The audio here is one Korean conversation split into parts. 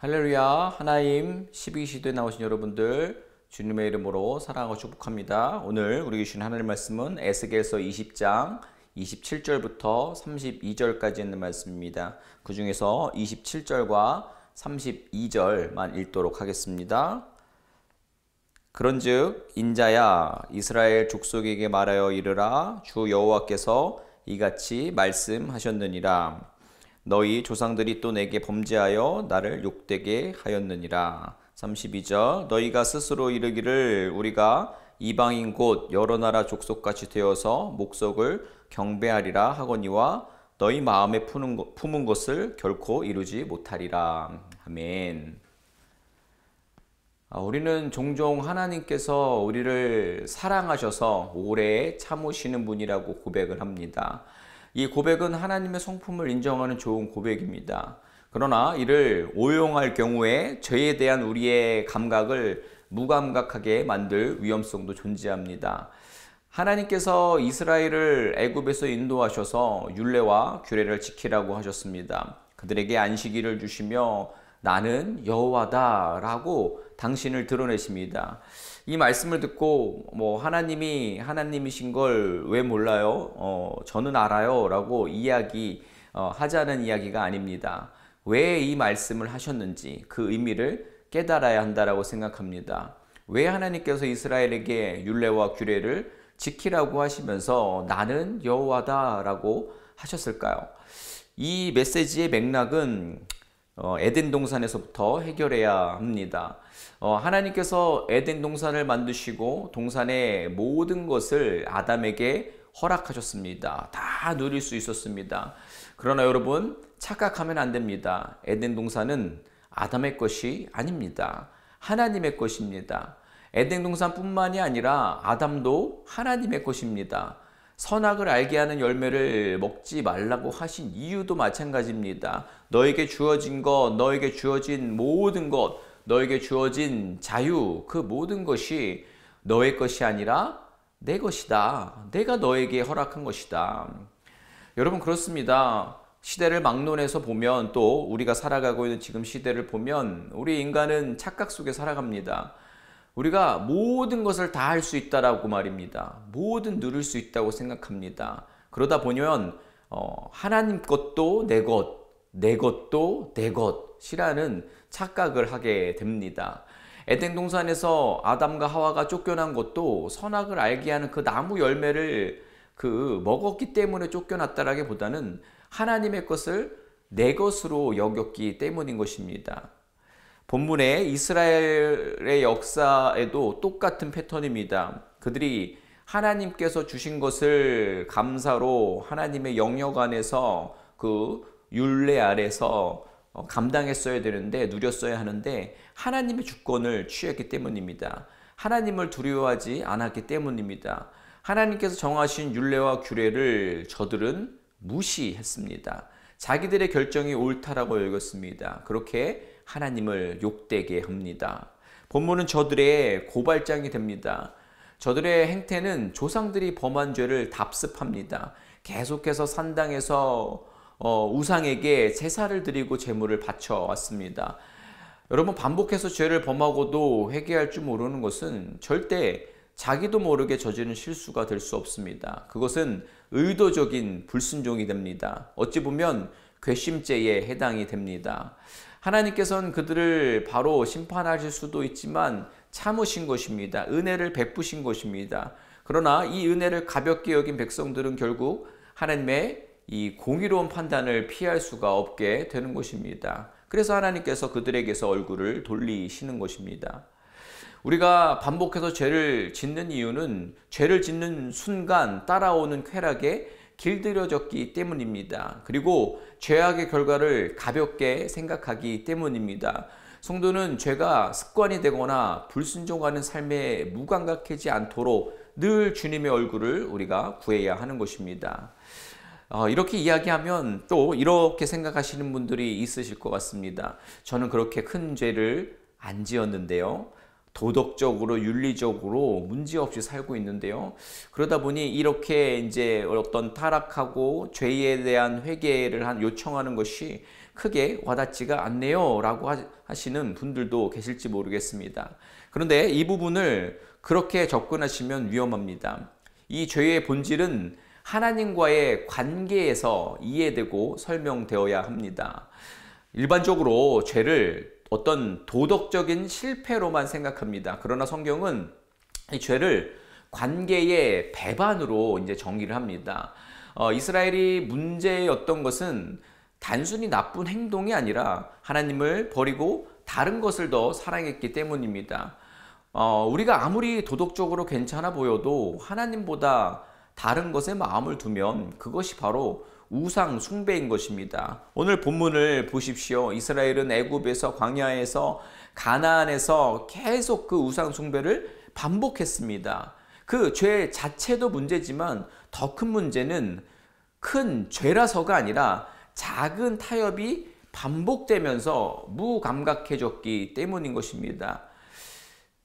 할렐루야. 하나님 12시대에 나오신 여러분들 주님의 이름으로 사랑하고 축복합니다. 오늘 우리 주신 하나님 말씀은 에스겔서 20장 27절부터 32절까지 있는 말씀입니다. 그 중에서 27절과 32절만 읽도록 하겠습니다. 그런즉 인자야 이스라엘 족속에게 말하여 이르라. 주 여호와께서 이같이 말씀하셨느니라. 너희 조상들이 또 내게 범죄하여 나를 욕되게 하였느니라. 32절 너희가 스스로 이르기를 우리가 이방인 곧 여러 나라 족속같이 되어서 목석을 경배하리라 하거니와 너희 마음에 품은 것을 결코 이루지 못하리라. 아멘. 우리는 종종 하나님께서 우리를 사랑하셔서 오래 참으시는 분이라고 고백을 합니다. 이 고백은 하나님의 성품을 인정하는 좋은 고백입니다. 그러나 이를 오용할 경우에 죄에 대한 우리의 감각을 무감각하게 만들 위험성도 존재합니다. 하나님께서 이스라엘을 애굽에서 인도하셔서 율례와 규례를 지키라고 하셨습니다. 그들에게 안식일을 주시며 나는 여호와다 라고 당신을 드러내십니다. 이 말씀을 듣고 하나님이 하나님이신 걸 왜 몰라요? 저는 알아요 라고 하자는 이야기가 아닙니다. 왜 이 말씀을 하셨는지 그 의미를 깨달아야 한다라고 생각합니다. 왜 하나님께서 이스라엘에게 율례와 규례를 지키라고 하시면서 나는 여호와다 라고 하셨을까요? 이 메시지의 맥락은 에덴 동산에서부터 해결해야 합니다. 하나님께서 에덴 동산을 만드시고 동산의 모든 것을 아담에게 허락하셨습니다. 다 누릴 수 있었습니다. 그러나 여러분 착각하면 안 됩니다. 에덴 동산은 아담의 것이 아닙니다. 하나님의 것입니다. 에덴 동산뿐만이 아니라 아담도 하나님의 것입니다. 선악을 알게 하는 열매를 먹지 말라고 하신 이유도 마찬가지입니다. 너에게 주어진 것, 너에게 주어진 모든 것, 너에게 주어진 자유, 그 모든 것이 너의 것이 아니라 내 것이다. 내가 너에게 허락한 것이다. 여러분 그렇습니다. 시대를 막론해서 보면 또 우리가 살아가고 있는 지금 시대를 보면 우리 인간은 착각 속에 살아갑니다. 우리가 모든 것을 다 할 수 있다라고 말입니다. 뭐든 누릴 수 있다고 생각합니다. 그러다 보면 하나님 것도 내 것, 내 것도 내 것이라는 착각을 하게 됩니다. 에덴 동산에서 아담과 하와가 쫓겨난 것도 선악을 알게 하는 그 나무 열매를 먹었기 때문에 쫓겨났다라기보다는 하나님의 것을 내 것으로 여겼기 때문인 것입니다. 본문의 이스라엘의 역사에도 똑같은 패턴입니다. 그들이 하나님께서 주신 것을 감사로 하나님의 영역 안에서 그 율례 아래서 감당했어야 되는데 누렸어야 하는데 하나님의 주권을 취했기 때문입니다. 하나님을 두려워하지 않았기 때문입니다. 하나님께서 정하신 율례와 규례를 저들은 무시했습니다. 자기들의 결정이 옳다라고 여겼습니다. 그렇게 하나님을 욕되게 합니다. 본문은 저들의 고발장이 됩니다. 저들의 행태는 조상들이 범한 죄를 답습합니다. 계속해서 산당에서 우상에게 제사를 드리고 제물을 바쳐왔습니다. 여러분 반복해서 죄를 범하고도 회개할 줄 모르는 것은 절대 자기도 모르게 저지른 실수가 될 수 없습니다. 그것은 의도적인 불순종이 됩니다. 어찌 보면 괘씸죄에 해당이 됩니다. 하나님께서는 그들을 바로 심판하실 수도 있지만 참으신 것입니다. 은혜를 베푸신 것입니다. 그러나 이 은혜를 가볍게 여긴 백성들은 결국 하나님의 이 공의로운 판단을 피할 수가 없게 되는 것입니다. 그래서 하나님께서 그들에게서 얼굴을 돌리시는 것입니다. 우리가 반복해서 죄를 짓는 이유는 죄를 짓는 순간 따라오는 쾌락에 길들여졌기 때문입니다. 그리고 죄악의 결과를 가볍게 생각하기 때문입니다. 성도는 죄가 습관이 되거나 불순종하는 삶에 무감각하지 않도록 늘 주님의 얼굴을 우리가 구해야 하는 것입니다. 이렇게 이야기하면 또 이렇게 생각하시는 분들이 있으실 것 같습니다. 저는 그렇게 큰 죄를 안 지었는데요. 도덕적으로 윤리적으로 문제없이 살고 있는데요. 그러다 보니 이렇게 이제 어떤 타락하고 죄에 대한 회개를 요청하는 것이 크게 와닿지가 않네요라고 하시는 분들도 계실지 모르겠습니다. 그런데 이 부분을 그렇게 접근하시면 위험합니다. 이 죄의 본질은 하나님과의 관계에서 이해되고 설명되어야 합니다. 일반적으로 죄를 어떤 도덕적인 실패로만 생각합니다. 그러나 성경은 이 죄를 관계의 배반으로 이제 정의를 합니다. 이스라엘이 문제였던 것은 단순히 나쁜 행동이 아니라 하나님을 버리고 다른 것을 더 사랑했기 때문입니다. 우리가 아무리 도덕적으로 괜찮아 보여도 하나님보다 다른 것에 마음을 두면 그것이 바로 우상 숭배인 것입니다. 오늘 본문을 보십시오. 이스라엘은 애굽에서 광야에서 가나안에서 계속 그 우상 숭배를 반복했습니다. 그 죄 자체도 문제지만 더 큰 문제는 큰 죄라서가 아니라 작은 타협이 반복되면서 무감각해졌기 때문인 것입니다.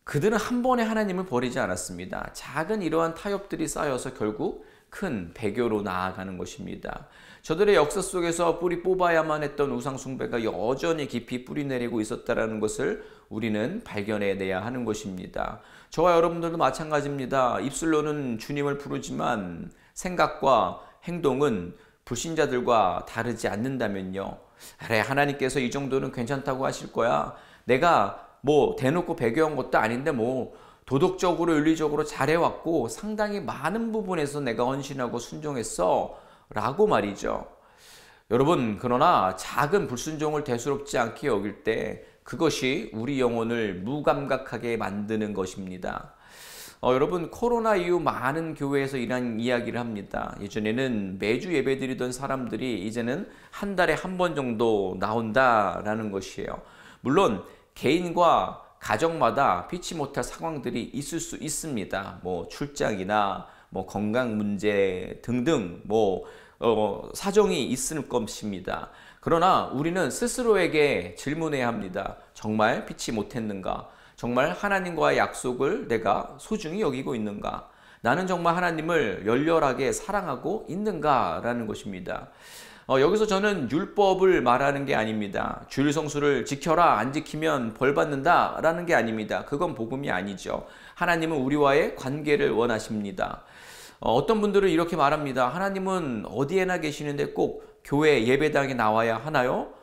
그들은 한 번에 하나님을 버리지 않았습니다. 작은 이러한 타협들이 쌓여서 결국 큰 배교로 나아가는 것입니다. 저들의 역사 속에서 뿌리 뽑아야만 했던 우상 숭배가 여전히 깊이 뿌리 내리고 있었다는 것을 우리는 발견해내야 하는 것입니다. 저와 여러분들도 마찬가지입니다. 입술로는 주님을 부르지만 생각과 행동은 불신자들과 다르지 않는다면요. 그래, 하나님께서 이 정도는 괜찮다고 하실 거야. 내가 뭐 대놓고 배교한 것도 아닌데 뭐 도덕적으로 윤리적으로 잘해왔고 상당히 많은 부분에서 내가 헌신하고 순종했어 라고 말이죠. 여러분, 그러나 작은 불순종을 대수롭지 않게 여길 때 그것이 우리 영혼을 무감각하게 만드는 것입니다. 여러분, 코로나 이후 많은 교회에서 이런 이야기를 합니다. 예전에는 매주 예배드리던 사람들이 이제는 한 달에 한 번 정도 나온다라는 것이에요. 물론 개인과 가정마다 피치 못할 상황들이 있을 수 있습니다. 뭐 출장이나 뭐 건강 문제 등등 사정이 있을 것입니다. 그러나 우리는 스스로에게 질문해야 합니다. 정말 피치 못했는가? 정말 하나님과의 약속을 내가 소중히 여기고 있는가? 나는 정말 하나님을 열렬하게 사랑하고 있는가? 라는 것입니다. 여기서 저는 율법을 말하는 게 아닙니다. 주일 성수를 지켜라, 안 지키면 벌 받는다 라는 게 아닙니다. 그건 복음이 아니죠. 하나님은 우리와의 관계를 원하십니다. 어떤 분들은 이렇게 말합니다. 하나님은 어디에나 계시는데 꼭 교회 예배당에 나와야 하나요?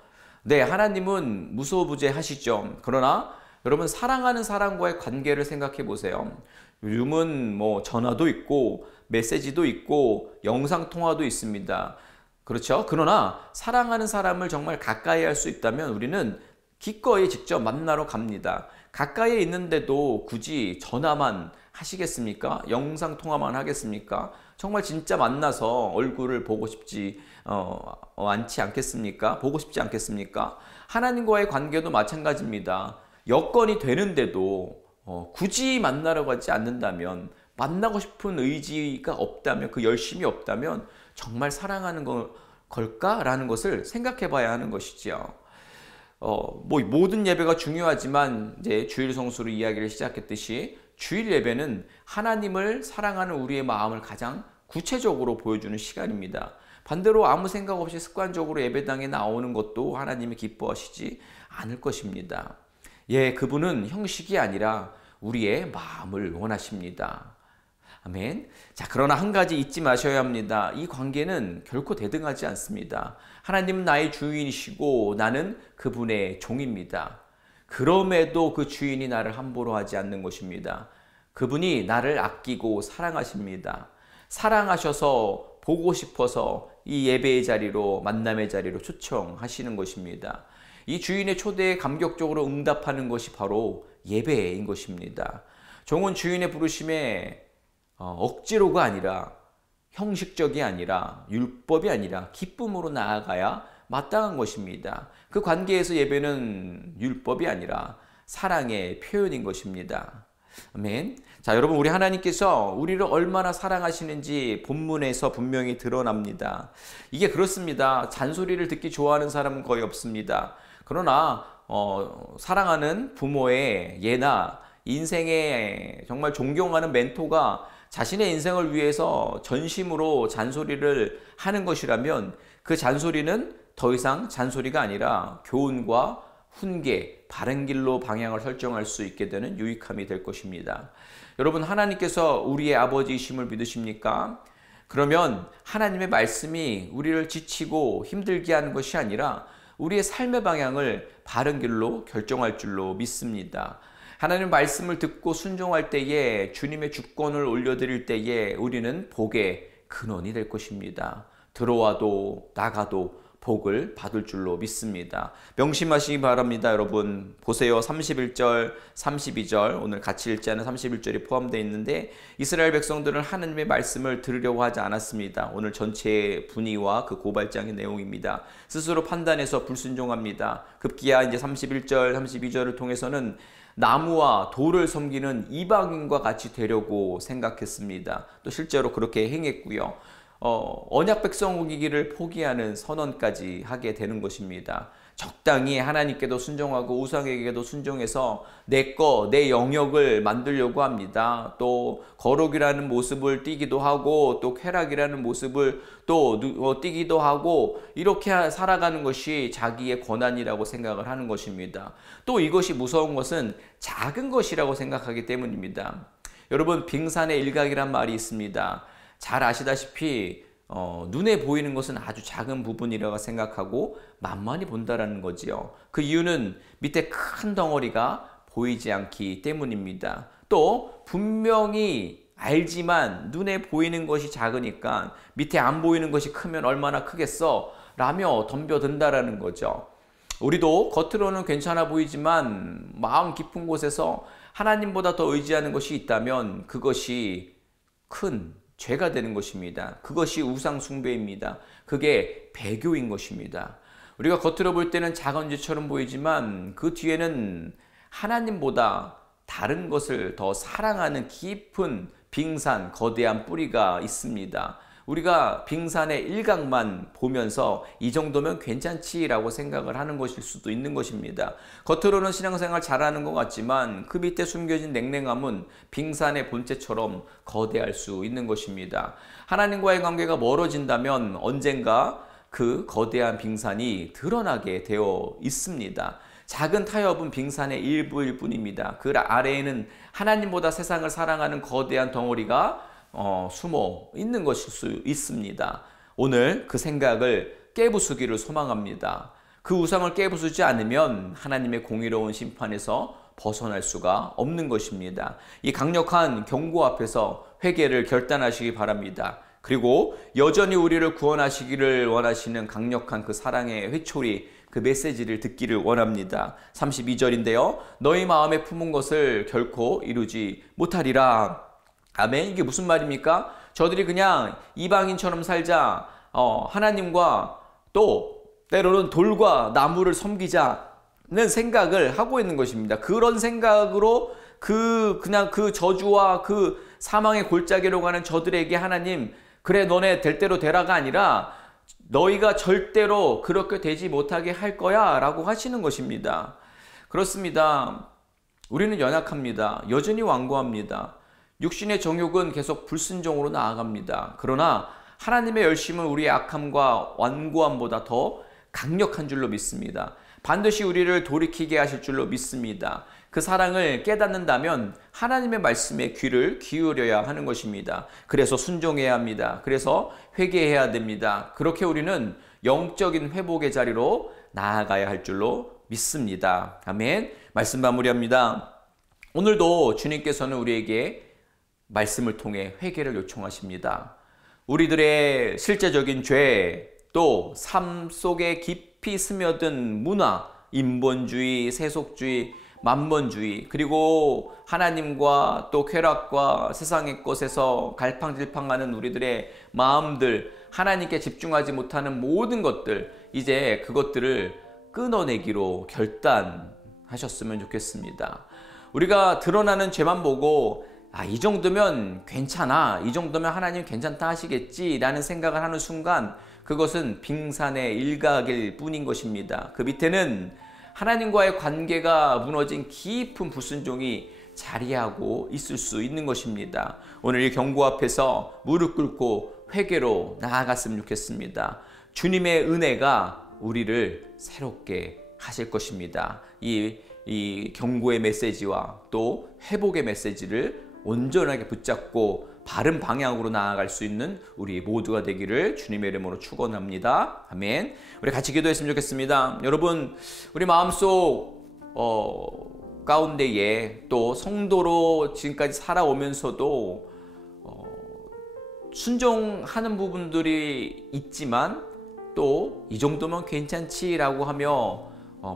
네, 하나님은 무소부재하시죠. 그러나 여러분, 사랑하는 사람과의 관계를 생각해 보세요. 요즘은 뭐 전화도 있고 메시지도 있고 영상통화도 있습니다. 그렇죠? 그러나 사랑하는 사람을 정말 가까이 할 수 있다면 우리는 기꺼이 직접 만나러 갑니다. 가까이에 있는데도 굳이 전화만 하시겠습니까? 영상통화만 하겠습니까? 정말 진짜 만나서 얼굴을 보고 싶지 않지 않겠습니까? 보고 싶지 않겠습니까? 하나님과의 관계도 마찬가지입니다. 여건이 되는데도 굳이 만나러 가지 않는다면, 만나고 싶은 의지가 없다면, 그 열심이 없다면 정말 사랑하는 걸까라는 것을 생각해 봐야 하는 것이죠. 모든 예배가 중요하지만 이제 주일 성수로 이야기를 시작했듯이 주일 예배는 하나님을 사랑하는 우리의 마음을 가장 구체적으로 보여주는 시간입니다. 반대로 아무 생각 없이 습관적으로 예배당에 나오는 것도 하나님이 기뻐하시지 않을 것입니다. 예, 그분은 형식이 아니라 우리의 마음을 원하십니다. 아멘. 자, 그러나 한 가지 잊지 마셔야 합니다. 이 관계는 결코 대등하지 않습니다. 하나님은 나의 주인이시고 나는 그분의 종입니다. 그럼에도 그 주인이 나를 함부로 하지 않는 것입니다. 그분이 나를 아끼고 사랑하십니다. 사랑하셔서 보고 싶어서 이 예배의 자리로, 만남의 자리로 초청하시는 것입니다. 이 주인의 초대에 감격적으로 응답하는 것이 바로 예배인 것입니다. 종은 주인의 부르심에 억지로가 아니라, 형식적이 아니라, 율법이 아니라 기쁨으로 나아가야 마땅한 것입니다. 그 관계에서 예배는 율법이 아니라 사랑의 표현인 것입니다. 아멘. 자, 여러분, 우리 하나님께서 우리를 얼마나 사랑하시는지 본문에서 분명히 드러납니다. 이게 그렇습니다. 잔소리를 듣기 좋아하는 사람은 거의 없습니다. 그러나 사랑하는 부모의 예나 인생에 정말 존경하는 멘토가 자신의 인생을 위해서 전심으로 잔소리를 하는 것이라면 그 잔소리는 더 이상 잔소리가 아니라 교훈과 훈계, 바른 길로 방향을 설정할 수 있게 되는 유익함이 될 것입니다. 여러분, 하나님께서 우리의 아버지이심을 믿으십니까? 그러면 하나님의 말씀이 우리를 지치고 힘들게 하는 것이 아니라 우리의 삶의 방향을 바른 길로 결정할 줄로 믿습니다. 하나님의 말씀을 듣고 순종할 때에 주님의 주권을 올려드릴 때에 우리는 복의 근원이 될 것입니다. 들어와도 나가도 복을 받을 줄로 믿습니다. 명심하시기 바랍니다. 여러분 보세요. 31절, 32절 오늘 같이 읽지 않은 31절이 포함되어 있는데 이스라엘 백성들은 하나님의 말씀을 들으려고 하지 않았습니다. 오늘 전체의 분위기와 그 고발장의 내용입니다. 스스로 판단해서 불순종합니다. 급기야 이제 31절, 32절을 통해서는 나무와 돌을 섬기는 이방인과 같이 되려고 생각했습니다. 또 실제로 그렇게 행했고요. 언약 백성이기를 포기하는 선언까지 하게 되는 것입니다. 적당히 하나님께도 순종하고 우상에게도 순종해서 내 영역을 만들려고 합니다. 또 거룩이라는 모습을 띠기도 하고 또 쾌락이라는 모습을 또 띠기도 하고 이렇게 살아가는 것이 자기의 권한이라고 생각을 하는 것입니다. 또 이것이 무서운 것은 작은 것이라고 생각하기 때문입니다. 여러분 빙산의 일각이란 말이 있습니다. 잘 아시다시피 눈에 보이는 것은 아주 작은 부분이라고 생각하고 만만히 본다라는 거지요. 그 이유는 밑에 큰 덩어리가 보이지 않기 때문입니다. 또 분명히 알지만 눈에 보이는 것이 작으니까 밑에 안 보이는 것이 크면 얼마나 크겠어? 라며 덤벼든다라는 거죠. 우리도 겉으로는 괜찮아 보이지만 마음 깊은 곳에서 하나님보다 더 의지하는 것이 있다면 그것이 큰 죄가 되는 것입니다. 그것이 우상 숭배입니다. 그게 배교인 것입니다. 우리가 겉으로 볼 때는 작은 죄처럼 보이지만 그 뒤에는 하나님보다 다른 것을 더 사랑하는 깊은 빙산, 거대한 뿌리가 있습니다. 우리가 빙산의 일각만 보면서 이 정도면 괜찮지라고 생각을 하는 것일 수도 있는 것입니다. 겉으로는 신앙생활 잘하는 것 같지만 그 밑에 숨겨진 냉랭함은 빙산의 본체처럼 거대할 수 있는 것입니다. 하나님과의 관계가 멀어진다면 언젠가 그 거대한 빙산이 드러나게 되어 있습니다. 작은 타협은 빙산의 일부일 뿐입니다. 그 아래에는 하나님보다 세상을 사랑하는 거대한 덩어리가 숨어 있는 것일 수 있습니다. 오늘 그 생각을 깨부수기를 소망합니다. 그 우상을 깨부수지 않으면 하나님의 공의로운 심판에서 벗어날 수가 없는 것입니다. 이 강력한 경고 앞에서 회개를 결단하시기 바랍니다. 그리고 여전히 우리를 구원하시기를 원하시는 강력한 그 사랑의 회초리, 그 메시지를 듣기를 원합니다. 32절인데요. 너희 마음에 품은 것을 결코 이루지 못하리라. 아멘. 이게 무슨 말입니까? 저들이 그냥 이방인처럼 살자, 하나님과 또 때로는 돌과 나무를 섬기자는 생각을 하고 있는 것입니다. 그런 생각으로 그냥 그 저주와 그 사망의 골짜기로 가는 저들에게 하나님, 그래 너네 될 대로 되라가 아니라 너희가 절대로 그렇게 되지 못하게 할 거야 라고 하시는 것입니다. 그렇습니다. 우리는 연약합니다. 여전히 완고합니다. 육신의 정욕은 계속 불순종으로 나아갑니다. 그러나 하나님의 열심은 우리의 악함과 완고함보다 더 강력한 줄로 믿습니다. 반드시 우리를 돌이키게 하실 줄로 믿습니다. 그 사랑을 깨닫는다면 하나님의 말씀에 귀를 기울여야 하는 것입니다. 그래서 순종해야 합니다. 그래서 회개해야 됩니다. 그렇게 우리는 영적인 회복의 자리로 나아가야 할 줄로 믿습니다. 아멘. 말씀 마무리합니다. 오늘도 주님께서는 우리에게 말씀을 통해 회개를 요청하십니다. 우리들의 실제적인 죄, 또 삶 속에 깊이 스며든 문화, 인본주의, 세속주의, 만본주의, 그리고 하나님과 또 쾌락과 세상의 것에서 갈팡질팡하는 우리들의 마음들, 하나님께 집중하지 못하는 모든 것들, 이제 그것들을 끊어내기로 결단하셨으면 좋겠습니다. 우리가 드러나는 죄만 보고 이 정도면 괜찮아, 이 정도면 하나님 괜찮다 하시겠지 라는 생각을 하는 순간 그것은 빙산의 일각일 뿐인 것입니다. 그 밑에는 하나님과의 관계가 무너진 깊은 불순종이 자리하고 있을 수 있는 것입니다. 오늘 이 경고 앞에서 무릎 꿇고 회개로 나아갔으면 좋겠습니다. 주님의 은혜가 우리를 새롭게 하실 것입니다. 이 경고의 메시지와 또 회복의 메시지를 온전하게 붙잡고 바른 방향으로 나아갈 수 있는 우리 모두가 되기를 주님의 이름으로 축원합니다. 아멘. 우리 같이 기도했으면 좋겠습니다. 여러분, 우리 마음속 가운데에 또 성도로 지금까지 살아오면서도 순종하는 부분들이 있지만 또 이 정도면 괜찮지라고 하며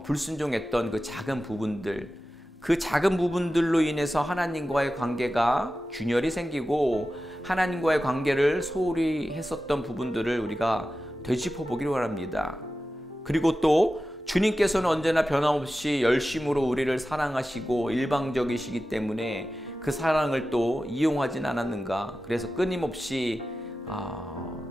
불순종했던 그 작은 부분들, 그 작은 부분들로 인해서 하나님과의 관계가 균열이 생기고 하나님과의 관계를 소홀히 했었던 부분들을 우리가 되짚어 보기를 원합니다. 그리고 또 주님께서는 언제나 변함없이 열심으로 우리를 사랑하시고 일방적이시기 때문에 그 사랑을 또 이용하진 않았는가. 그래서 끊임없이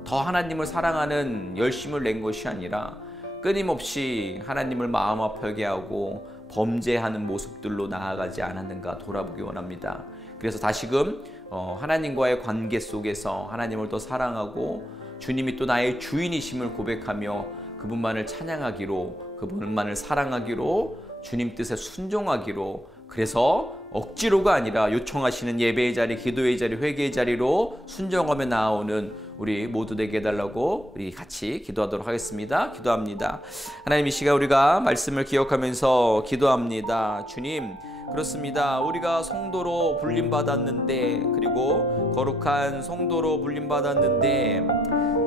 더 하나님을 사랑하는 열심을 낸 것이 아니라 끊임없이 하나님을 마음 아프게 하고 범죄하는 모습들로 나아가지 않았는가 돌아보기 원합니다. 그래서 다시금 하나님과의 관계 속에서 하나님을 더 사랑하고 주님이 또 나의 주인이심을 고백하며 그분만을 찬양하기로, 그분만을 사랑하기로, 주님 뜻에 순종하기로, 그래서 억지로가 아니라 요청하시는 예배의 자리, 기도의 자리, 회개의 자리로 순종하며 나아오는 우리 모두 되게 해달라고 우리 같이 기도하도록 하겠습니다. 기도합니다. 하나님, 이 시간 우리가 말씀을 기억하면서 기도합니다. 주님, 그렇습니다. 우리가 성도로 불림받았는데, 그리고 거룩한 성도로 불림받았는데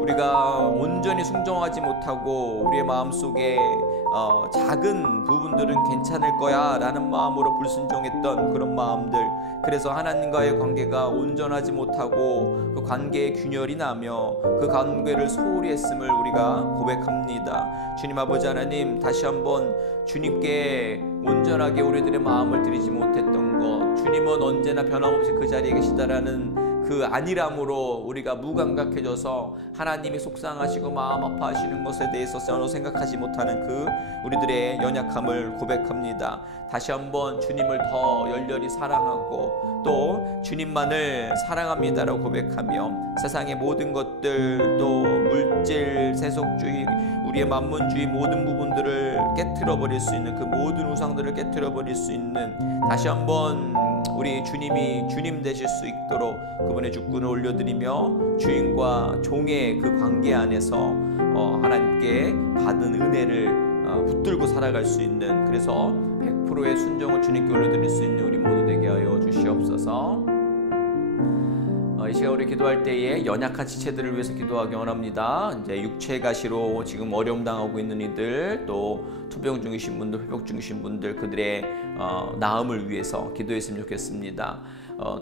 우리가 온전히 순종하지 못하고 우리의 마음속에 작은 부분들은 괜찮을 거야 라는 마음으로 불순종했던 그런 마음들, 그래서 하나님과의 관계가 온전하지 못하고 그 관계에 균열이 나며 그 관계를 소홀히 했음을 우리가 고백합니다. 주님 아버지 하나님, 다시 한번 주님께 온전하게 우리들의 마음을 드리지 못했던 것, 주님은 언제나 변함없이 그 자리에 계시다라는 그 안일함으로 우리가 무감각해져서 하나님이 속상하시고 마음 아파하시는 것에 대해서 전혀 생각하지 못하는 그 우리들의 연약함을 고백합니다. 다시 한번 주님을 더 열렬히 사랑하고 또 주님만을 사랑합니다라고 고백하며 세상의 모든 것들, 또 물질, 세속주의, 우리의 만문주의 모든 부분들을 깨트려 버릴 수 있는, 그 모든 우상들을 깨트려 버릴 수 있는, 다시 한번 우리 주님이 주님 되실 수 있도록 그분의 주권을 올려드리며 주인과 종의 그 관계 안에서 하나님께 받은 은혜를 붙들고 살아갈 수 있는, 그래서 100%의 순종을 주님께 올려드릴 수 있는 우리 모두 되게 하여 주시옵소서. 이 시간 우리 기도할 때에 연약한 지체들을 위해서 기도하기 원합니다. 이제 육체 가시로 지금 어려움 당하고 있는 이들, 또 투병 중이신 분들, 회복 중이신 분들, 그들의 나음을 위해서 기도했으면 좋겠습니다.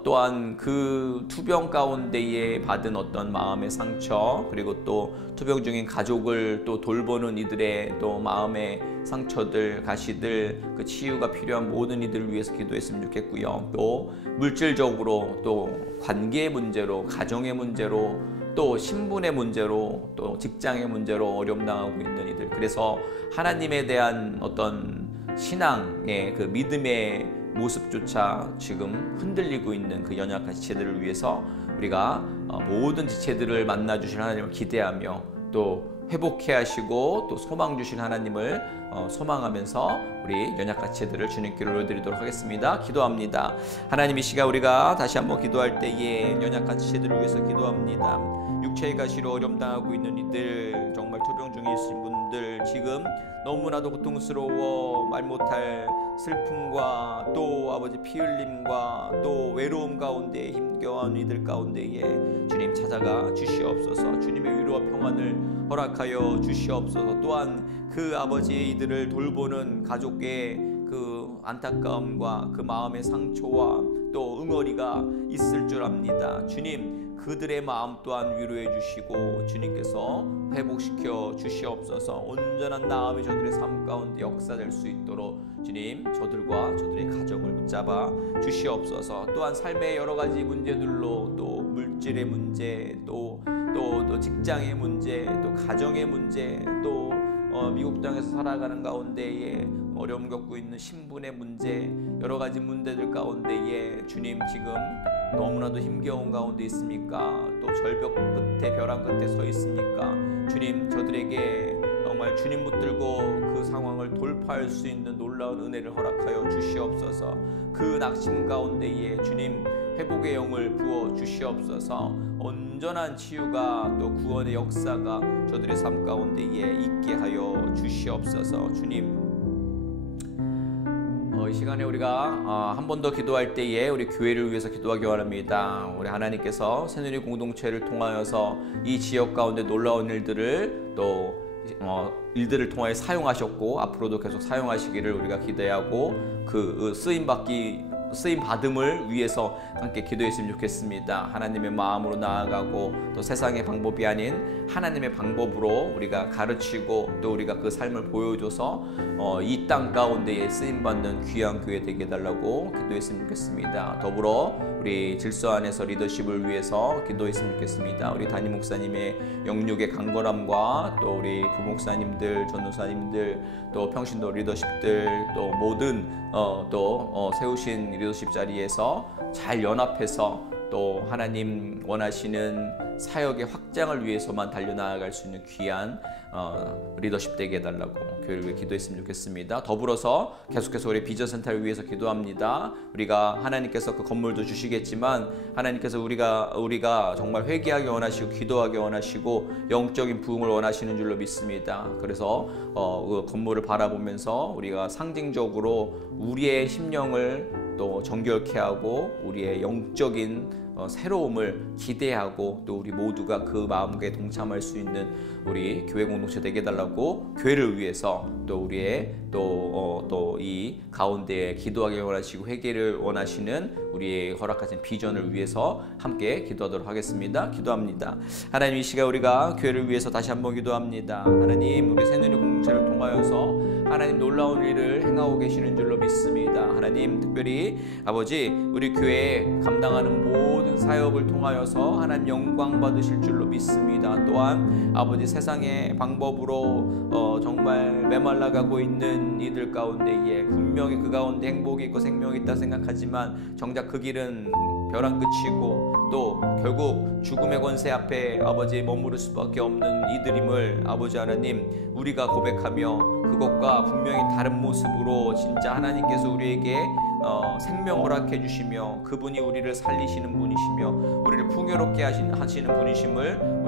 또한 그 투병 가운데에 받은 어떤 마음의 상처, 그리고 또 투병 중인 가족을 또 돌보는 이들의 또 마음의 상처들, 가시들, 그 치유가 필요한 모든 이들을 위해서 기도했으면 좋겠고요. 또 물질적으로, 또 관계의 문제로, 가정의 문제로, 또 신분의 문제로, 또 직장의 문제로 어려움 당하고 있는 이들, 그래서 하나님에 대한 어떤 신앙의 그 믿음의 모습조차 지금 흔들리고 있는 그 연약한 지체들을 위해서 우리가 모든 지체들을 만나 주신 하나님을 기대하며 또 회복해 하시고 또 소망 주신 하나님을 소망하면서 우리 연약한 지체들을 주님께 올려드리도록 하겠습니다. 기도합니다. 하나님, 이 시간 우리가 다시 한번 기도할 때에 연약한 지체들을 위해서 기도합니다. 육체의 가시로 어려움 당하고 있는 이들, 정말 투병 중에 있으신 분들, 지금 너무나도 고통스러워 말 못할 슬픔과 또 아버지 피 흘림과 또 외로움 가운데 힘겨운 이들 가운데에 주님 찾아가 주시옵소서. 주님의 위로와 평안을 허락하여 주시옵소서. 또한 그 아버지 이들을 돌보는 가족의 그 안타까움과 그 마음의 상처와 또 응어리가 있을 줄 압니다. 주님, 그들의 마음 또한 위로해 주시고 주님께서 회복시켜 주시옵소서. 온전한 나음이 저들의 삶 가운데 역사될 수 있도록 주님, 저들과 저들의 가정을 붙잡아 주시옵소서. 또한 삶의 여러 가지 문제들로, 또 물질의 문제, 또 직장의 문제, 또 가정의 문제, 또 미국 땅에서 살아가는 가운데에 어려움 겪고 있는 신분의 문제, 여러 가지 문제들 가운데에 주님 지금 너무나도 힘겨운 가운데 있습니까? 또 절벽 끝에 벼랑 끝에 서 있습니까? 주님, 저들에게 정말 주님 붙들고 그 상황을 돌파할 수 있는 놀라운 은혜를 허락하여 주시옵소서. 그 낙심 가운데에 주님 회복의 영을 부어 주시옵소서. 온전한 치유가 또 구원의 역사가 저들의 삶 가운데에 있게 하여 주시옵소서. 주님, 이 시간에 우리가 한 번 더 기도할 때에 우리 교회를 위해서 기도하기 원합니다. 우리 하나님께서 새누리 공동체를 통하여서 이 지역 가운데 놀라운 일들을 또 일들을 통하여 사용하셨고 앞으로도 계속 사용하시기를 우리가 기대하고 그 쓰임 받음을 위해서 함께 기도했으면 좋겠습니다. 하나님의 마음으로 나아가고 또 세상의 방법이 아닌 하나님의 방법으로 우리가 가르치고 또 우리가 그 삶을 보여줘서 이 땅 가운데에 쓰임 받는 귀한 교회 되게 해달라고 기도했으면 좋겠습니다. 더불어 우리 질서 안에서 리더십을 위해서 기도했으면 좋겠습니다. 우리 담임 목사님의 영육의 강건함과 또 우리 부목사님들, 전도사님들, 또 평신도 리더십들, 또 모든 세우신 리더십 자리에서 잘 연합해서 또 하나님 원하시는 사역의 확장을 위해서만 달려나갈 수 있는 귀한 리더십 되게 해달라고 교회를 위해 기도했으면 좋겠습니다. 더불어서 계속해서 우리 비전센터를 위해서 기도합니다. 우리가 하나님께서 그 건물도 주시겠지만 하나님께서 우리가 정말 회개하기 원하시고 기도하기 원하시고 영적인 부흥을 원하시는 줄로 믿습니다. 그래서 그 건물을 바라보면서 우리가 상징적으로 우리의 심령을 또 정결케 하고 우리의 영적인 새로움을 기대하고 또 우리 모두가 그 마음에 동참할 수 있는 우리 교회 공동체 되게 해달라고 교회를 위해서 또 우리의 또 이 가운데에 기도하기 원하시고 회개를 원하시는 우리의 허락하신 비전을 위해서 함께 기도하도록 하겠습니다. 기도합니다. 하나님, 이 시간 우리가 교회를 위해서 다시 한번 기도합니다. 하나님, 우리 새누리 공동체를 통하여서 하나님 놀라운 일을 행하고 계시는 줄로 믿습니다. 하나님, 특별히 아버지 우리 교회에 감당하는 모든 사역을 통하여서 하나님 영광 받으실 줄로 믿습니다. 또한 아버지 세상의 방법으로 정말 메말라가고 있는 이들 가운데에 분명히 그 가운데 행복이 있고 생명이 있다 생각하지만 정작 그 길은 벼랑 끝이고 또 결국 죽음의 권세 앞에 아버지 머무를 수밖에 없는 이들임을 아버지 하나님 우리가 고백하며 그것과 분명히 다른 모습으로 진짜 하나님께서 우리에게 생명 허락해 주시며 그분이 우리를 살리시는 분이시며 우리를 풍요롭게 하시는 분이심을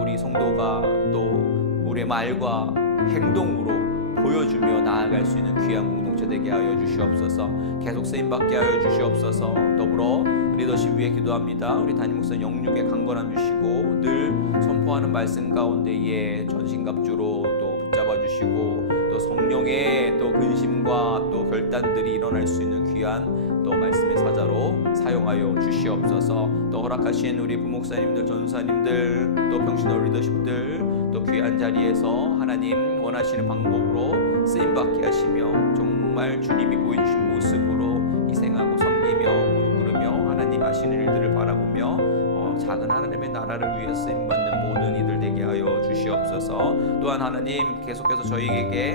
우리 성도가 또 우리의 말과 행동으로 보여주며 나아갈 수 있는 귀한 공동체 되게 하여 주시옵소서. 계속 쓰임받게 하여 주시옵소서. 더불어 리더십 위에 기도합니다. 우리 담임 목사님 영육에 강건함 주시고 늘 선포하는 말씀 가운데에 전신갑주로 또 붙잡아 주시고 또 성령의 또 근심과 또 결단들이 일어날 수 있는 귀한 또 말씀의 사자로 사용하여 주시옵소서. 또 허락하신 우리 부목사님들, 전사님들, 또 평신도 리더십들 또 귀한 자리에서 하나님 원하시는 방법으로 쓰임받게 하시며 정말 주님이 보여주신 모습으로 희생하고 섬기며 무릎 꿇으며 하나님 하시는 일들을 바라보며 작은 하나님의 나라를 위해 쓰임받는 모든 이들 되게 하여 주시옵소서. 또한 하나님 계속해서 저희에게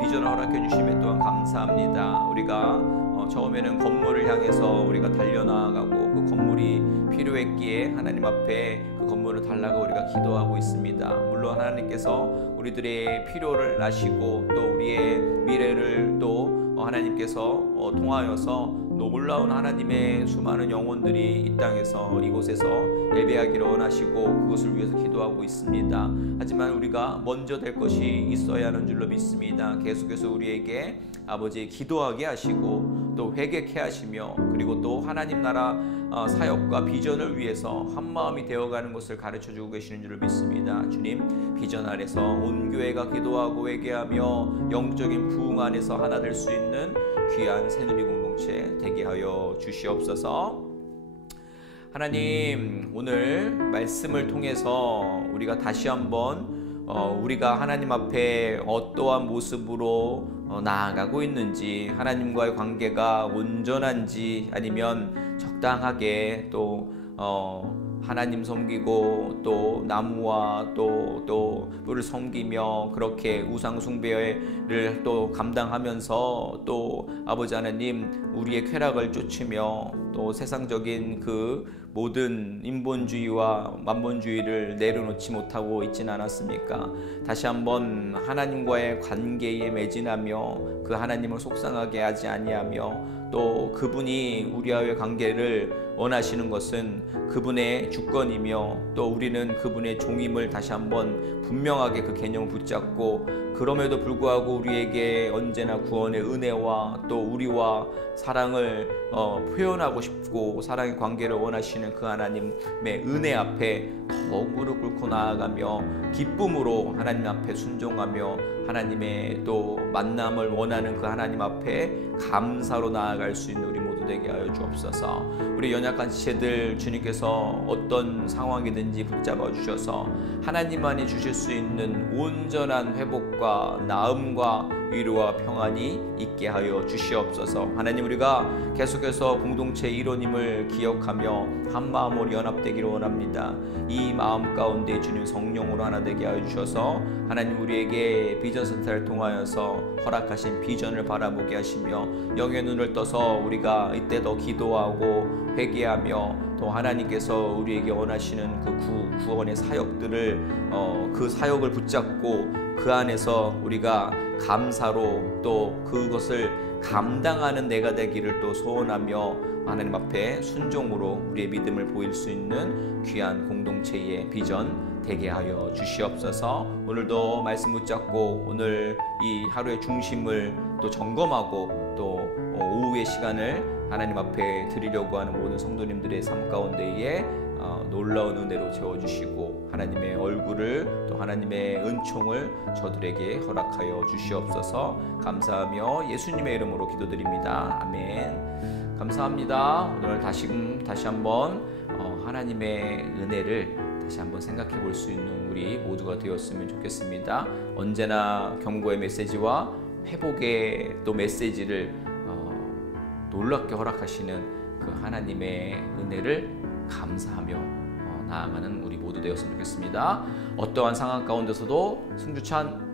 비전을 허락해 주시면 또한 감사합니다. 우리가 처음에는 건물을 향해서 우리가 달려나가고 그 건물이 필요했기에 하나님 앞에 그 건물을 달라고 우리가 기도하고 있습니다. 물론 하나님께서 우리들의 필요를 아시고 또 우리의 미래를 또 하나님께서 통하여서 놀라운 하나님의 수많은 영혼들이 이 땅에서 이곳에서 예배하기를 원하시고 그것을 위해서 기도하고 있습니다. 하지만 우리가 먼저 될 것이 있어야 하는 줄로 믿습니다. 계속해서 우리에게 아버지 기도하게 하시고 또 회개케 하시며 그리고 또 하나님 나라 사역과 비전을 위해서 한마음이 되어가는 것을 가르쳐주고 계시는 줄을 믿습니다. 주님, 비전 아래서 온 교회가 기도하고 회개하며 영적인 부흥 안에서 하나 될 수 있는 귀한 새누리 공동체 되게 하여 주시옵소서. 하나님, 오늘 말씀을 통해서 우리가 다시 한번 우리가 하나님 앞에 어떠한 모습으로 나아가고 있는지, 하나님과의 관계가 온전한지 아니면 적당하게 또 하나님 섬기고 또 나무와 또 뿔을 섬기며 그렇게 우상 숭배를 또 감당하면서 또 아버지 하나님 우리의 쾌락을 쫓으며 또 세상적인 그 모든 인본주의와 만본주의를 내려놓지 못하고 있지는 않았습니까? 다시 한번 하나님과의 관계에 매진하며 그 하나님을 속상하게 하지 아니하며 또 그분이 우리와의 관계를 원하시는 것은 그분의 주권이며 또 우리는 그분의 종임을 다시 한번 분명하게 그 개념을 붙잡고 그럼에도 불구하고 우리에게 언제나 구원의 은혜와 또 우리와 사랑을 표현하고 싶고 사랑의 관계를 원하시는 그 하나님의 은혜 앞에 더욱 무릎 꿇고 나아가며 기쁨으로 하나님 앞에 순종하며 하나님의 또 만남을 원하는 그 하나님 앞에 감사로 나아갈 수 있는 우리 모두 되게 하여 주옵소서. 우리 연약한 지체들 주님께서 어떤 상황이든지 붙잡아 주셔서 하나님만이 주실 수 있는 온전한 회복과 나음과 위로와 평안이 있게 하여 주시옵소서. 하나님, 우리가 계속해서 공동체의 일원임을 기억하며 한 마음으로 연합되기를 원합니다. 이 마음 가운데 주님 성령으로 하나 되게 하여 주셔서 하나님 우리에게 비전 센터를 통하여서 허락하신 비전을 바라보게 하시며 영의 눈을 떠서 우리가 이때 더 기도하고 회개하며 또 하나님께서 우리에게 원하시는 그 구원의 사역들을 그 사역을 붙잡고 그 안에서 우리가 감사로 또 그것을 감당하는 내가 되기를 또 소원하며 하나님 앞에 순종으로 우리의 믿음을 보일 수 있는 귀한 공동체의 비전 되게 하여 주시옵소서. 오늘도 말씀 붙잡고 오늘 이 하루의 중심을 또 점검하고 또 오후의 시간을 하나님 앞에 드리려고 하는 모든 성도님들의 삶 가운데에 놀라운 은혜로 채워주시고 하나님의 얼굴을 또 하나님의 은총을 저들에게 허락하여 주시옵소서. 감사하며 예수님의 이름으로 기도드립니다. 아멘. 감사합니다. 오늘 다시 한번 하나님의 은혜를 다시 한번 생각해 볼 수 있는 우리 모두가 되었으면 좋겠습니다. 언제나 경고의 메시지와 회복의 또 메시지를 놀랍게 허락하시는 그 하나님의 은혜를 감사하며 나아가는 우리 모두 되었으면 좋겠습니다. 어떠한 상황 가운데서도 승주찬